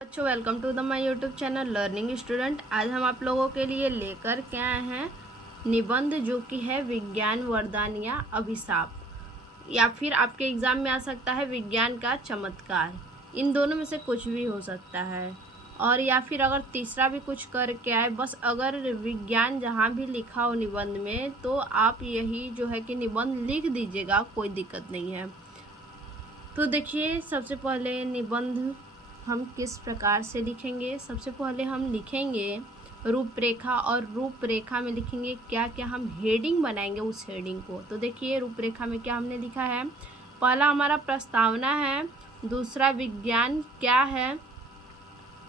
बच्चों, welcome to the my YouTube channel learning student. आज हम आप लोगों के लिए लेकर के आए हैं निबंध, जो कि है विज्ञान वरदान या अभिशाप, या फिर आपके एग्जाम में आ सकता है विज्ञान का चमत्कार। इन दोनों में से कुछ भी हो सकता है, और या फिर अगर तीसरा भी कुछ करके आए, बस अगर विज्ञान जहाँ भी लिखा हो निबंध में, तो आप यही जो है कि निबंध लिख दीजिएगा, कोई दिक्कत नहीं है। तो देखिए, सबसे पहले निबंध हम किस प्रकार से लिखेंगे। सबसे पहले हम लिखेंगे रूपरेखा, और रूपरेखा में लिखेंगे क्या क्या हम हेडिंग बनाएंगे उस हेडिंग को। तो देखिए, रूपरेखा में क्या हमने लिखा है। पहला हमारा प्रस्तावना है, दूसरा विज्ञान क्या है,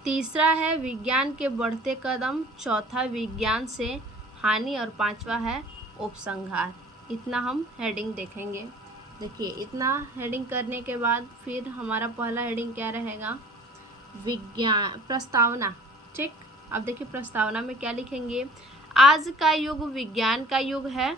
तीसरा है विज्ञान के बढ़ते कदम, चौथा विज्ञान से हानि, और पांचवा है उपसंहार। इतना हम हेडिंग देखेंगे। देखिए, इतना हेडिंग करने के बाद फिर हमारा पहला हेडिंग क्या रहेगा, विज्ञान प्रस्तावना। ठीक, अब देखिए प्रस्तावना में क्या लिखेंगे। आज का युग विज्ञान का युग है।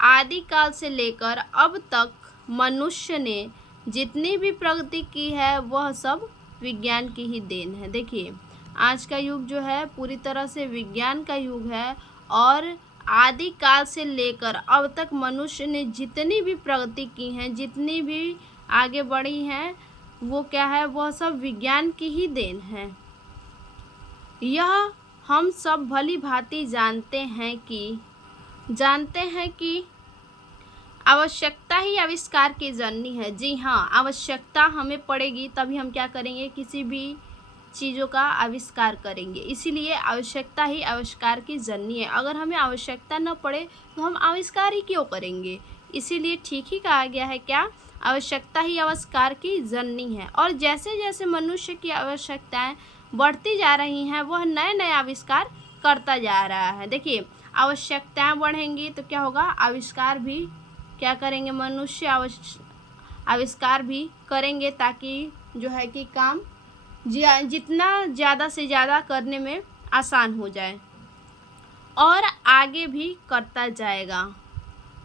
आदिकाल से लेकर अब तक मनुष्य ने जितनी भी प्रगति की है वह सब विज्ञान की ही देन है। देखिए, आज का युग जो है पूरी तरह से विज्ञान का युग है, और आदिकाल से लेकर अब तक मनुष्य ने जितनी भी प्रगति की हैं, जितनी भी आगे बढ़ी हैं, वो क्या है, वह सब विज्ञान की ही देन है। यह हम सब भली भांति जानते हैं कि आवश्यकता ही आविष्कार की जननी है। जी हाँ, आवश्यकता हमें पड़ेगी तभी हम क्या करेंगे, किसी भी चीज़ों का आविष्कार करेंगे। इसीलिए आवश्यकता ही आविष्कार की जननी है। अगर हमें आवश्यकता न पड़े तो हम आविष्कार ही क्यों करेंगे। इसीलिए ठीक ही कहा गया है, क्या, आवश्यकता ही आविष्कार की जननी है। और जैसे जैसे मनुष्य की आवश्यकताएं बढ़ती जा रही हैं, वह नए नए आविष्कार करता जा रहा है। देखिए, आवश्यकताएं बढ़ेंगी तो क्या होगा, आविष्कार भी क्या करेंगे, मनुष्य आविष्कार भी करेंगे, ताकि जो है कि काम जितना ज़्यादा से ज़्यादा करने में आसान हो जाए, और आगे भी करता जाएगा।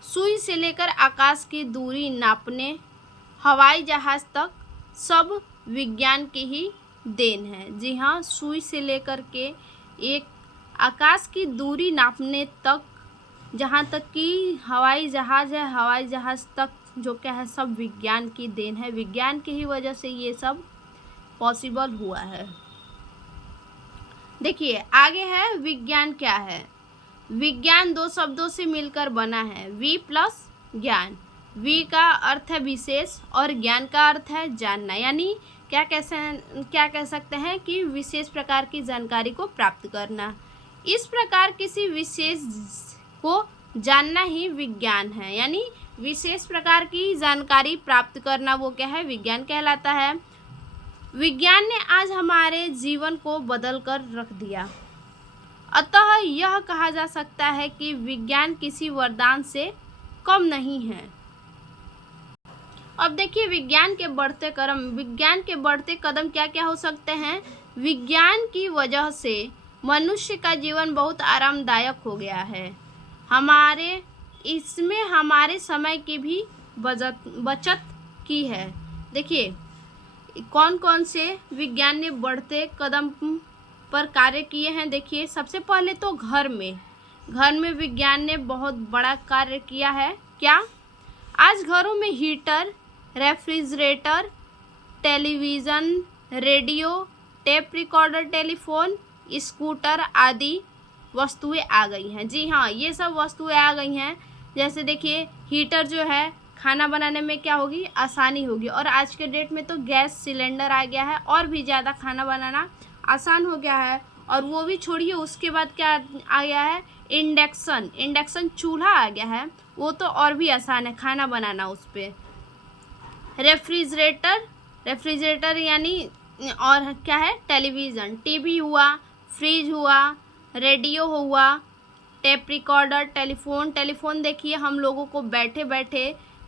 सुई से लेकर आकाश की दूरी नापने हवाई जहाज़ तक सब विज्ञान की ही देन है। जी हाँ, सुई से लेकर के एक आकाश की दूरी नापने तक, जहाँ तक कि हवाई जहाज़ है, हवाई जहाज़ तक जो क्या है, सब विज्ञान की देन है। विज्ञान की ही वजह से ये सब पॉसिबल हुआ है। देखिए, आगे है विज्ञान क्या है। विज्ञान दो शब्दों से मिलकर बना है, वि प्लस ज्ञान। वि का अर्थ है विशेष, और ज्ञान का अर्थ है जानना। यानी क्या कह सकते हैं कि विशेष प्रकार की जानकारी को प्राप्त करना। इस प्रकार किसी विशेष को जानना ही विज्ञान है। यानी विशेष प्रकार की जानकारी प्राप्त करना, वो क्या है, विज्ञान कहलाता है। विज्ञान ने आज हमारे जीवन को बदल कर रख दिया। अतः यह कहा जा सकता है कि विज्ञान किसी वरदान से कम नहीं है। अब देखिए, विज्ञान के बढ़ते कदम क्या क्या हो सकते हैं। विज्ञान की वजह से मनुष्य का जीवन बहुत आरामदायक हो गया है। इसमें हमारे समय की भी बचत की है। देखिए, कौन कौन से विज्ञान ने बढ़ते कदम पर कार्य किए हैं। देखिए, सबसे पहले तो घर में विज्ञान ने बहुत बड़ा कार्य किया है। क्या, आज घरों में heater, refrigerator, television, radio, tape recorder, telephone, scooter आदि वस्तुएं आ गई हैं। जी हाँ, ये सब वस्तुएं आ गई हैं। जैसे देखिए, हीटर जो है, खाना बनाने में क्या होगी, आसानी होगी। और आज के डेट में तो गैस सिलेंडर आ गया है, और भी ज़्यादा खाना बनाना आसान हो गया है। और वो भी छोड़िए, उसके बाद क्या आ गया है, इंडक्शन चूल्हा आ गया है। वो तो और भी आसान है खाना बनाना उस पर। रेफ्रिजरेटर यानी, और क्या है, टेलीविज़न, टीवी हुआ, फ्रिज हुआ, रेडियो हुआ, टेप रिकॉर्डर, टेलीफोन देखिए, हम लोगों को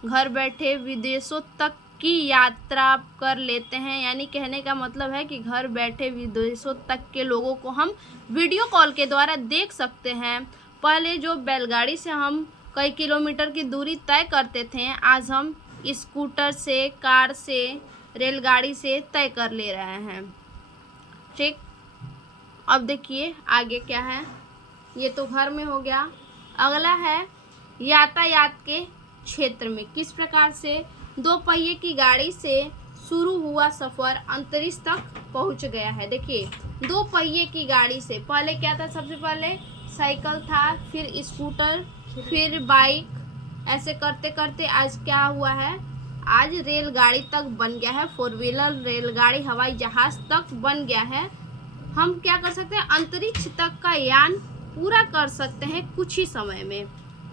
घर बैठे विदेशों तक की यात्रा कर लेते हैं। यानी कहने का मतलब है कि घर बैठे विदेशों तक के लोगों को हम वीडियो कॉल के द्वारा देख सकते हैं। पहले जो बैलगाड़ी से हम कई किलोमीटर की दूरी तय करते थे, आज हम स्कूटर से, कार से, रेलगाड़ी से तय कर ले रहे हैं। ठीक। अब देखिए आगे क्या है, ये तो घर में हो गया। अगला है यातायात के क्षेत्र में किस प्रकार से दो पहिए की गाड़ी से शुरू हुआ सफर अंतरिक्ष तक पहुंच गया है। देखिए दो पहिए की गाड़ी से पहले क्या था, सबसे पहले साइकिल था, फिर स्कूटर, फिर बाइक, ऐसे करते करते आज क्या हुआ है, आज रेलगाड़ी तक बन गया है। 4 व्हीलर रेलगाड़ी, हवाई जहाज तक बन गया है। हम क्या कर सकते हैं, अंतरिक्ष तक का यान पूरा कर सकते हैं कुछ ही समय में।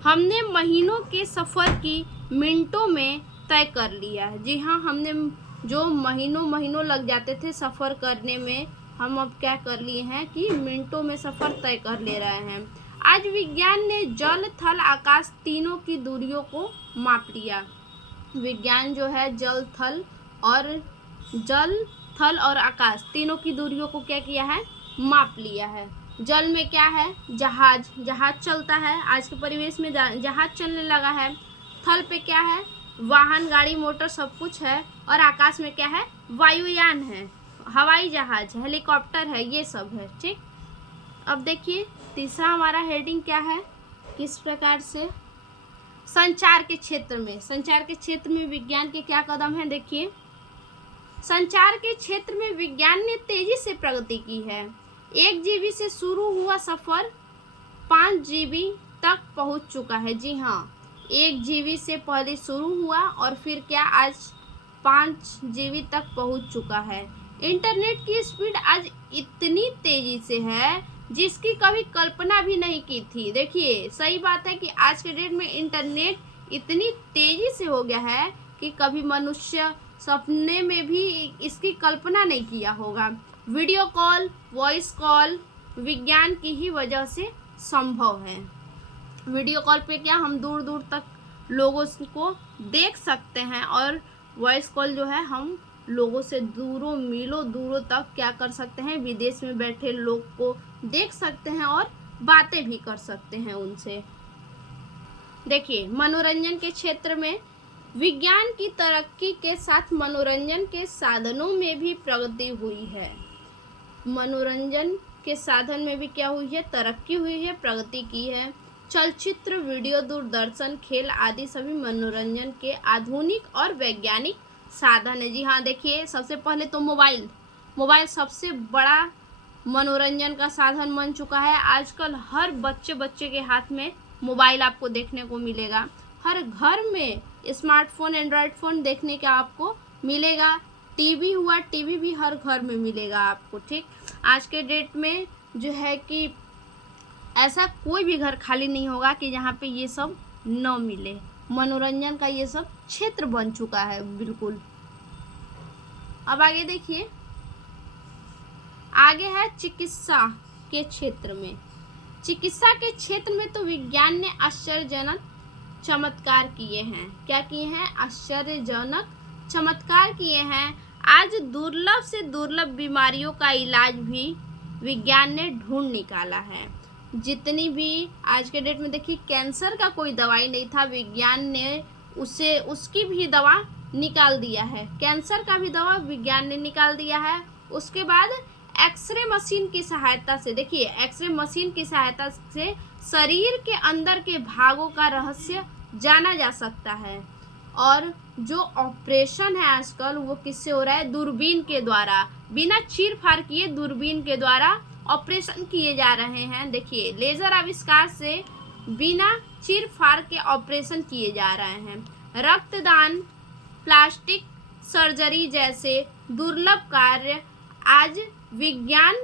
हमने महीनों के सफ़र की मिनटों में तय कर लिया है। जी हाँ, हमने जो महीनों लग जाते थे सफ़र करने में, हम अब क्या कर लिए हैं कि मिनटों में सफ़र तय कर ले रहे हैं। आज विज्ञान ने जल थल आकाश तीनों की दूरियों को माप लिया। विज्ञान जो है जल थल और आकाश तीनों की दूरियों को क्या किया है, माप लिया है। जल में क्या है, जहाज चलता है, आज के परिवेश में जहाज चलने लगा है। थल पे क्या है, वाहन, गाड़ी, मोटर सब कुछ है। और आकाश में क्या है, वायुयान है, हवाई जहाज, हेलीकॉप्टर है, ये सब है। ठीक। अब देखिए तीसरा हमारा हेडिंग क्या है, किस प्रकार से संचार के क्षेत्र में विज्ञान के क्या कदम हैं। देखिए संचार के क्षेत्र में विज्ञान ने तेजी से प्रगति की है। 1 GB से शुरू हुआ सफर 5 GB तक पहुंच चुका है। जी हाँ, 1 GB से पहले शुरू हुआ और फिर क्या आज 5 GB तक पहुंच चुका है। इंटरनेट की स्पीड आज इतनी तेजी से है जिसकी कभी कल्पना भी नहीं की थी। देखिए सही बात है कि आज के डेट में इंटरनेट इतनी तेजी से हो गया है कि कभी मनुष्य सपने में भी इसकी कल्पना नहीं किया होगा। वीडियो कॉल, वॉइस कॉल विज्ञान की ही वजह से संभव है। वीडियो कॉल पे क्या हम दूर दूर तक लोगों को देख सकते हैं और वॉइस कॉल जो है हम लोगों से मीलों दूरों तक क्या कर सकते हैं, विदेश में बैठे लोग को देख सकते हैं और बातें भी कर सकते हैं उनसे। देखिए मनोरंजन के क्षेत्र में विज्ञान की तरक्की के साथ मनोरंजन के साधनों में भी प्रगति हुई है। मनोरंजन के साधन में भी क्या हुई है, तरक्की हुई है, प्रगति की है। चलचित्र, वीडियो, दूरदर्शन, खेल आदि सभी मनोरंजन के आधुनिक और वैज्ञानिक साधन है। जी हाँ, देखिए सबसे पहले तो मोबाइल सबसे बड़ा मनोरंजन का साधन बन चुका है। आजकल हर बच्चे के हाथ में मोबाइल आपको देखने को मिलेगा। हर घर में स्मार्टफोन, एंड्रॉयड फ़ोन देखने का आपको मिलेगा। टीवी भी हर घर में मिलेगा आपको। ठीक, आज के डेट में जो है कि ऐसा कोई भी घर खाली नहीं होगा कि जहाँ पे ये सब न मिले। मनोरंजन का ये सब क्षेत्र बन चुका है बिल्कुल। अब आगे देखिए, आगे है चिकित्सा के क्षेत्र में। चिकित्सा के क्षेत्र में तो विज्ञान ने आश्चर्यजनक चमत्कार किए हैं। क्या किए हैं, आश्चर्यजनक चमत्कार किए हैं। आज दुर्लभ से दुर्लभ बीमारियों का इलाज भी विज्ञान ने ढूंढ निकाला है। जितनी भी आज के डेट में देखिए कैंसर का कोई दवाई नहीं था, विज्ञान ने उसकी भी दवा निकाल दिया है। कैंसर का भी दवा विज्ञान ने निकाल दिया है। उसके बाद एक्सरे मशीन की सहायता से, देखिए एक्सरे मशीन की सहायता से शरीर के अंदर के भागों का रहस्य जाना जा सकता है। और जो ऑपरेशन है आजकल वो किससे हो रहा है, दूरबीन के द्वारा, बिना चीर फाड़ किए दूरबीन के द्वारा ऑपरेशन किए जा रहे हैं। देखिए लेजर आविष्कार से बिना चीर फाड़ के ऑपरेशन किए जा रहे हैं। रक्तदान, प्लास्टिक सर्जरी जैसे दुर्लभ कार्य आज विज्ञान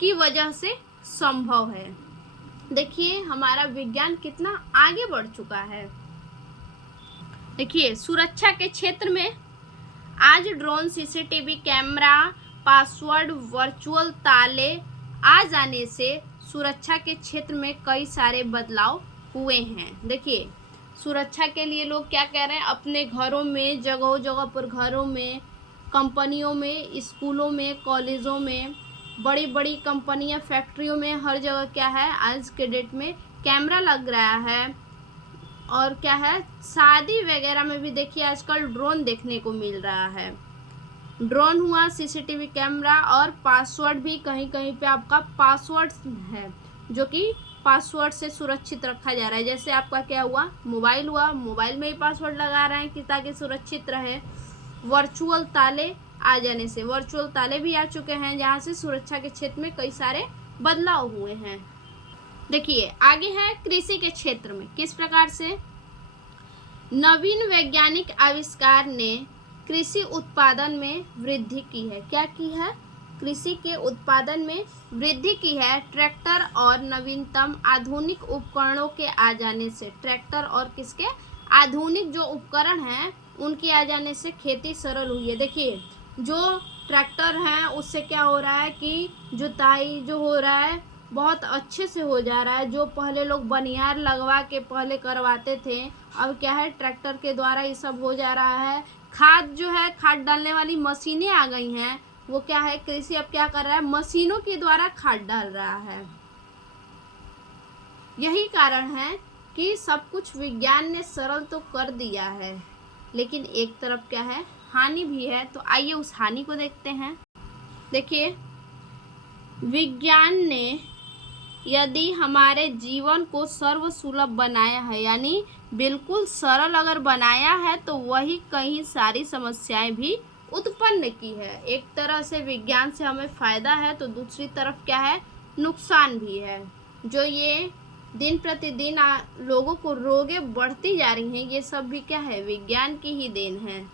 की वजह से संभव है। देखिए हमारा विज्ञान कितना आगे बढ़ चुका है। देखिए सुरक्षा के क्षेत्र में आज drone, CCTV camera, password, virtual ताले आ जाने से सुरक्षा के क्षेत्र में कई सारे बदलाव हुए हैं। देखिए सुरक्षा के लिए लोग क्या कह रहे हैं, अपने घरों में, जगह जगह पर घरों में, कंपनियों में, स्कूलों में, कॉलेजों में, बड़ी बड़ी कंपनियां, फैक्ट्रियों में, हर जगह क्या है आज के डेट में कैमरा लग रहा है। और क्या है, शादी वगैरह में भी देखिए आजकल ड्रोन देखने को मिल रहा है। ड्रोन हुआ, सीसीटीवी कैमरा, और पासवर्ड भी कहीं कहीं पे आपका पासवर्ड है जो कि पासवर्ड से सुरक्षित रखा जा रहा है। जैसे आपका क्या हुआ, मोबाइल हुआ, मोबाइल में ही पासवर्ड लगा रहे हैं कि ताकि सुरक्षित रहे। वर्चुअल ताले आ जाने से, वर्चुअल ताले भी आ चुके हैं जहाँ से सुरक्षा के क्षेत्र में कई सारे बदलाव हुए हैं। देखिए आगे है कृषि के क्षेत्र में किस प्रकार से नवीन वैज्ञानिक आविष्कार ने कृषि उत्पादन में वृद्धि की है। क्या की है, कृषि के उत्पादन में वृद्धि की है। ट्रैक्टर और नवीनतम आधुनिक उपकरणों के आ जाने से, ट्रैक्टर और किसके, आधुनिक जो उपकरण हैं उनके आ जाने से खेती सरल हुई है। देखिए जो ट्रैक्टर हैं उससे क्या हो रहा है कि जुताई जो हो रहा है बहुत अच्छे से हो जा रहा है। जो पहले लोग बनियार लगवा के पहले करवाते थे, अब क्या है ट्रैक्टर के द्वारा ये सब हो जा रहा है। खाद जो है, खाद डालने वाली मशीनें आ गई हैं, वो क्या है कृषि अब क्या कर रहा है, मशीनों के द्वारा खाद डाल रहा है। यही कारण है कि सब कुछ विज्ञान ने सरल तो कर दिया है, लेकिन एक तरफ क्या है, हानि भी है। तो आइए उस हानि को देखते हैं। देखिए विज्ञान ने यदि हमारे जीवन को सर्वसुलभ बनाया है, यानी बिल्कुल सरल अगर बनाया है, तो वही कई सारी समस्याएं भी उत्पन्न की है। एक तरह से विज्ञान से हमें फायदा है तो दूसरी तरफ क्या है, नुकसान भी है। जो ये दिन प्रतिदिन लोगों को रोगें बढ़ती जा रही हैं, ये सब भी क्या है, विज्ञान की ही देन है।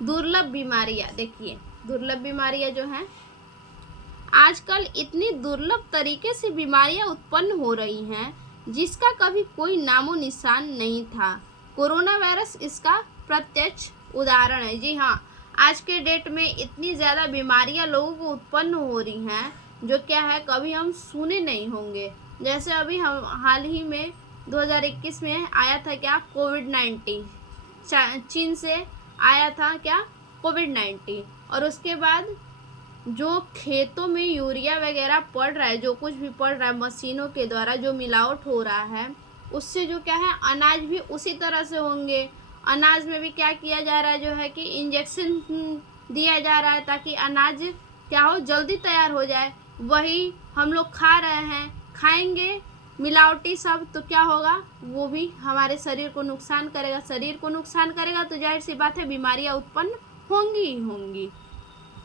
दुर्लभ बीमारियां, देखिए दुर्लभ बीमारियां जो हैं आजकल इतनी दुर्लभ तरीके से बीमारियां उत्पन्न हो रही हैं जिसका कभी कोई नामो निशान नहीं था। कोरोना वायरस इसका प्रत्यक्ष उदाहरण है। जी हाँ, आज के डेट में इतनी ज़्यादा बीमारियां लोगों को उत्पन्न हो रही हैं जो क्या है कभी हम सुने नहीं होंगे। जैसे अभी हम हाल ही में 2021 में आया था क्या, कोविड-19, चीन से आया था क्या, कोविड-19। और उसके बाद जो खेतों में यूरिया वगैरह पड़ रहा है, जो कुछ भी पड़ रहा है मशीनों के द्वारा जो मिलावट हो रहा है, उससे जो क्या है अनाज भी उसी तरह से होंगे। अनाज में भी क्या किया जा रहा है, जो है कि इंजेक्शन दिया जा रहा है ताकि अनाज क्या हो, जल्दी तैयार हो जाए। वही हम लोग खा रहे हैं, खाएंगे मिलावटी सब, तो क्या होगा, वो भी हमारे शरीर को नुकसान करेगा। शरीर को नुकसान करेगा तो जाहिर सी बात है बीमारियां उत्पन्न होंगी ही होंगी।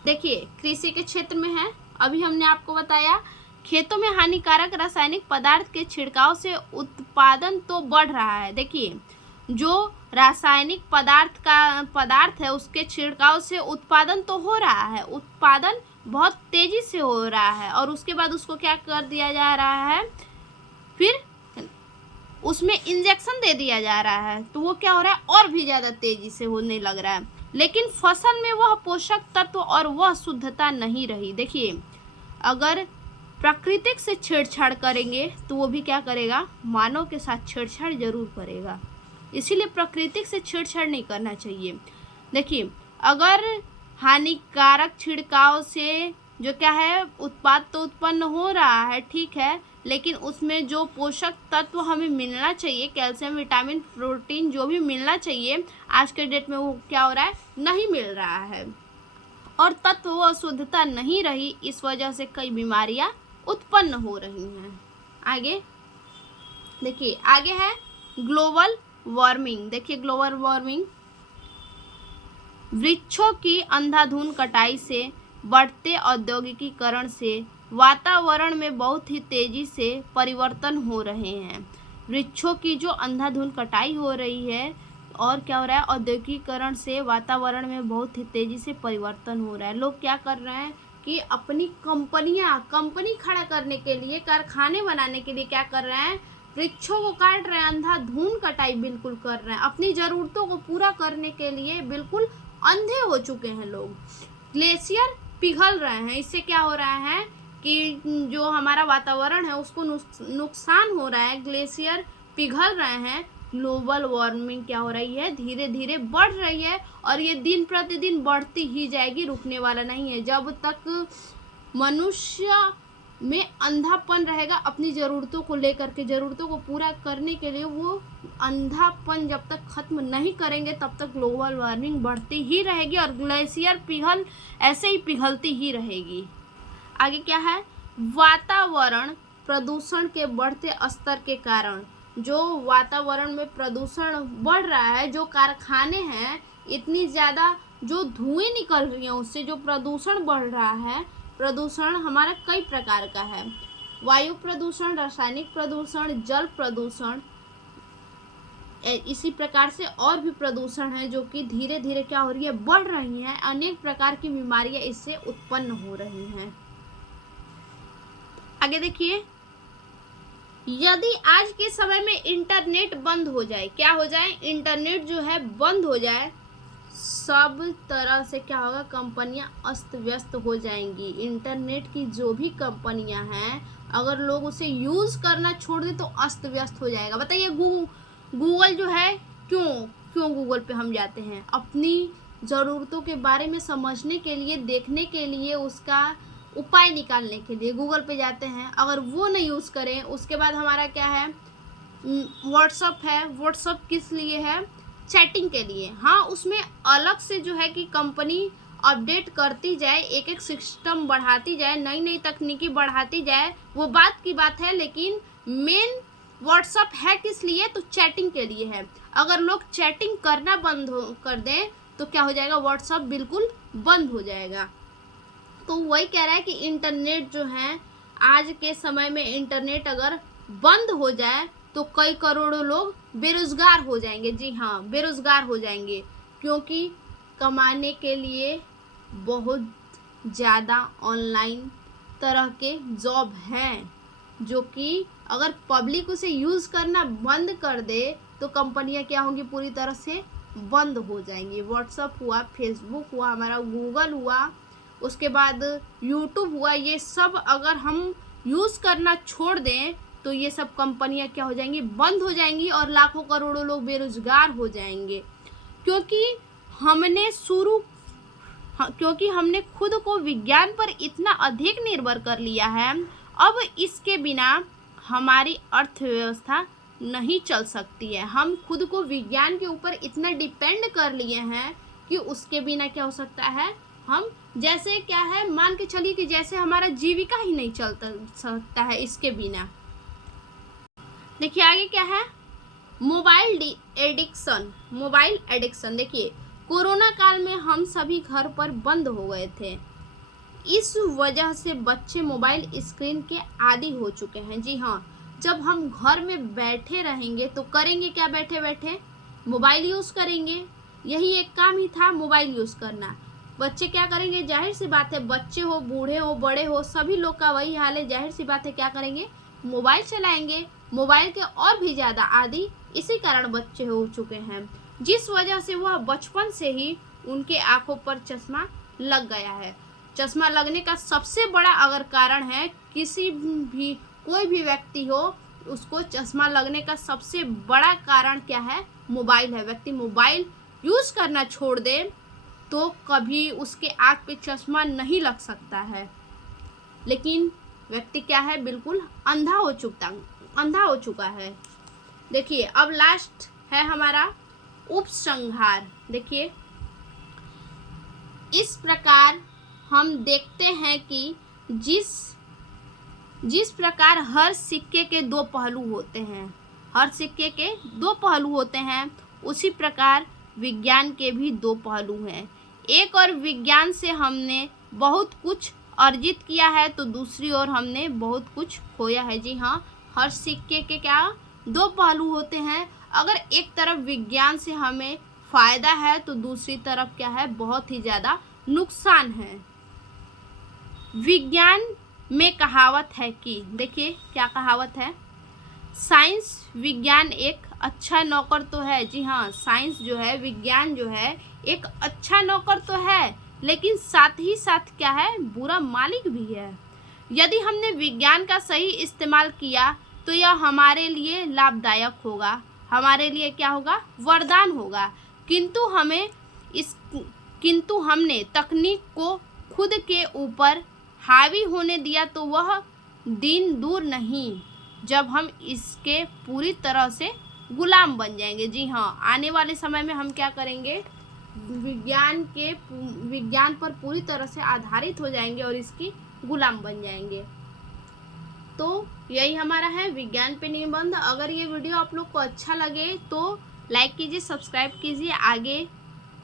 देखिए कृषि के क्षेत्र में है, अभी हमने आपको बताया खेतों में हानिकारक रासायनिक पदार्थ के छिड़काव से उत्पादन तो बढ़ रहा है। देखिए जो रासायनिक पदार्थ है उसके छिड़काव से उत्पादन तो हो रहा है, उत्पादन बहुत तेजी से हो रहा है, और उसके बाद उसको क्या कर दिया जा रहा है, फिर उसमें इंजेक्शन दे दिया जा रहा है, तो वो क्या हो रहा है और भी ज़्यादा तेजी से होने लग रहा है। लेकिन फसल में वह पोषक तत्व और वह शुद्धता नहीं रही। देखिए अगर प्राकृतिक से छेड़छाड़ करेंगे तो वो भी क्या करेगा, मानव के साथ छेड़छाड़ जरूर करेगा। इसीलिए प्राकृतिक से छेड़छाड़ नहीं करना चाहिए। देखिए अगर हानिकारक छिड़काव से जो क्या है उत्पाद तो उत्पन्न हो रहा है, ठीक है, लेकिन उसमें जो पोषक तत्व हमें मिलना चाहिए, कैल्शियम, विटामिन, प्रोटीन जो भी मिलना चाहिए, आज के डेट में वो क्या हो रहा है, नहीं मिल रहा है, और तत्व व शुद्धता नहीं रही, इस वजह से कई बीमारियां उत्पन्न हो रही हैं। आगे देखिए, आगे है ग्लोबल वार्मिंग। देखिए ग्लोबल वार्मिंग वृक्षों की अंधाधुंध कटाई से, बढ़ते औद्योगिकीकरण से वातावरण में बहुत ही तेजी से परिवर्तन हो रहे हैं। वृक्षों की जो अंधाधुंध कटाई हो रही है और क्या हो रहा है, औद्योगिकीकरण से वातावरण में बहुत ही तेजी से परिवर्तन हो रहा है। लोग क्या कर रहे हैं कि अपनी कंपनी खड़ा करने के लिए, कारखाने बनाने के लिए क्या कर रहे हैं, वृक्षों को काट रहे हैं, अंधाधुंध कटाई बिल्कुल कर रहे हैं। अपनी ज़रूरतों को पूरा करने के लिए बिल्कुल अंधे हो चुके हैं लोग। ग्लेशियर पिघल रहे हैं, इससे क्या हो रहा है कि जो हमारा वातावरण है उसको नुकसान हो रहा है। ग्लेशियर पिघल रहे हैं, ग्लोबल वार्मिंग क्या हो रही है, धीरे धीरे बढ़ रही है, और ये दिन प्रतिदिन बढ़ती ही जाएगी, रुकने वाला नहीं है। जब तक मनुष्य में अंधापन रहेगा अपनी ज़रूरतों को लेकर के, ज़रूरतों को पूरा करने के लिए वो अंधापन जब तक खत्म नहीं करेंगे तब तक ग्लोबल वार्मिंग बढ़ती ही रहेगी और ग्लेशियर पिघल ऐसे ही पिघलती ही रहेगी। आगे क्या है, वातावरण प्रदूषण के बढ़ते स्तर के कारण, जो वातावरण में प्रदूषण बढ़ रहा है, जो कारखाने हैं इतनी ज़्यादा जो धुएं निकल रही हैं उससे जो प्रदूषण बढ़ रहा है, प्रदूषण हमारा कई प्रकार का है, वायु प्रदूषण, रासायनिक प्रदूषण, जल प्रदूषण, इसी प्रकार से और भी प्रदूषण है जो कि धीरे धीरे क्या हो रही है, बढ़ रही हैं। अनेक प्रकार की बीमारियां इससे उत्पन्न हो रही हैं। आगे देखिए, यदि आज के समय में इंटरनेट बंद हो जाए, क्या हो जाए, इंटरनेट जो है बंद हो जाए, सब तरह से क्या होगा, कंपनियां अस्त व्यस्त हो जाएंगी। इंटरनेट की जो भी कंपनियां हैं अगर लोग उसे यूज़ करना छोड़ दें तो अस्त व्यस्त हो जाएगा। बताइए गूगल जो है, क्यों गूगल पे हम जाते हैं, अपनी ज़रूरतों के बारे में समझने के लिए, देखने के लिए, उसका उपाय निकालने के लिए गूगल पे जाते हैं। अगर वो नहीं यूज़ करें, उसके बाद हमारा क्या है, व्हाट्सअप है। व्हाट्सअप किस लिए है, चैटिंग के लिए। हाँ, उसमें अलग से जो है कि कंपनी अपडेट करती जाए, एक एक सिस्टम बढ़ाती जाए, नई नई तकनीकी बढ़ाती जाए, वो बात की बात है, लेकिन मेन व्हाट्सअप है किस लिए, तो चैटिंग के लिए है। अगर लोग चैटिंग करना बंद कर दें तो क्या हो जाएगा, व्हाट्सअप बिल्कुल बंद हो जाएगा। तो वही कह रहा है कि इंटरनेट जो है, आज के समय में इंटरनेट अगर बंद हो जाए तो कई करोड़ों लोग बेरोजगार हो जाएंगे। जी हाँ, बेरोजगार हो जाएंगे, क्योंकि कमाने के लिए बहुत ज़्यादा ऑनलाइन तरह के जॉब हैं जो कि अगर पब्लिक उसे यूज़ करना बंद कर दे तो कंपनियां क्या होंगी, पूरी तरह से बंद हो जाएंगी। व्हाट्सअप हुआ, फेसबुक हुआ, हमारा गूगल हुआ, उसके बाद यूट्यूब हुआ, ये सब अगर हम यूज़ करना छोड़ दें तो ये सब कंपनियां क्या हो जाएंगी, बंद हो जाएंगी और लाखों करोड़ों लोग बेरोजगार हो जाएंगे। क्योंकि हमने खुद को विज्ञान पर इतना अधिक निर्भर कर लिया है, अब इसके बिना हमारी अर्थव्यवस्था नहीं चल सकती है। हम खुद को विज्ञान के ऊपर इतना डिपेंड कर लिए हैं कि उसके बिना क्या हो सकता है, हम जैसे क्या है, मान के चलिए कि जैसे हमारा जीविका ही नहीं चल सकता है इसके बिना। देखिए आगे क्या है, मोबाइल एडिक्शन। देखिए, कोरोना काल में हम सभी घर पर बंद हो गए थे, इस वजह से बच्चे मोबाइल स्क्रीन के आदी हो चुके हैं। जी हाँ, जब हम घर में बैठे रहेंगे तो करेंगे क्या, बैठे बैठे मोबाइल यूज़ करेंगे, यही एक काम ही था, मोबाइल यूज़ करना। बच्चे क्या करेंगे, जाहिर सी बात है, बच्चे हो, बूढ़े हो, बड़े हो, सभी लोग का वही हाल है, जाहिर सी बात है क्या करेंगे, मोबाइल चलाएंगे। मोबाइल के और भी ज़्यादा आदी इसी कारण बच्चे हो चुके हैं, जिस वजह से वह बचपन से ही उनके आंखों पर चश्मा लग गया है। चश्मा लगने का सबसे बड़ा अगर कारण है, किसी भी कोई भी व्यक्ति हो, उसको चश्मा लगने का सबसे बड़ा कारण क्या है, मोबाइल है। व्यक्ति मोबाइल यूज़ करना छोड़ दे तो कभी उसके आँख पे चश्मा नहीं लग सकता है, लेकिन व्यक्ति क्या है, बिल्कुल अंधा हो चुका है। देखिए अब लास्ट है हमारा उपसंहार। देखिए, इस प्रकार हम देखते हैं कि जिस प्रकार हर सिक्के के दो पहलू होते हैं, उसी प्रकार विज्ञान के भी दो पहलू हैं। एक और विज्ञान से हमने बहुत कुछ अर्जित किया है तो दूसरी ओर हमने बहुत कुछ खोया है। जी हाँ, हर सिक्के के क्या दो पहलू होते हैं। अगर एक तरफ विज्ञान से हमें फ़ायदा है तो दूसरी तरफ क्या है, बहुत ही ज़्यादा नुकसान है। विज्ञान में कहावत है कि, देखिए क्या कहावत है, साइंस विज्ञान एक अच्छा नौकर तो है। जी हाँ, साइंस जो है, विज्ञान जो है, एक अच्छा नौकर तो है, लेकिन साथ ही साथ क्या है, बुरा मालिक भी है। यदि हमने विज्ञान का सही इस्तेमाल किया तो यह हमारे लिए लाभदायक होगा, हमारे लिए क्या होगा, वरदान होगा। किंतु हमने तकनीक को खुद के ऊपर हावी होने दिया तो वह दिन दूर नहीं जब हम इसके पूरी तरह से गुलाम बन जाएंगे। जी हाँ, आने वाले समय में हम क्या करेंगे, विज्ञान पर पूरी तरह से आधारित हो जाएंगे और इसकी गुलाम बन जाएंगे। तो यही हमारा है विज्ञान पे निबंध। अगर ये वीडियो आप लोग को अच्छा लगे तो लाइक कीजिए, सब्सक्राइब कीजिए, आगे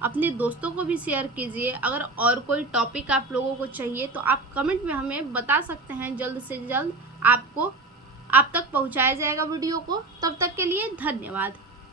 अपने दोस्तों को भी शेयर कीजिए। अगर और कोई टॉपिक आप लोगों को चाहिए तो आप कमेंट में हमें बता सकते हैं, जल्द से जल्द आप तक पहुंचाया जाएगा वीडियो को। तब तक के लिए धन्यवाद।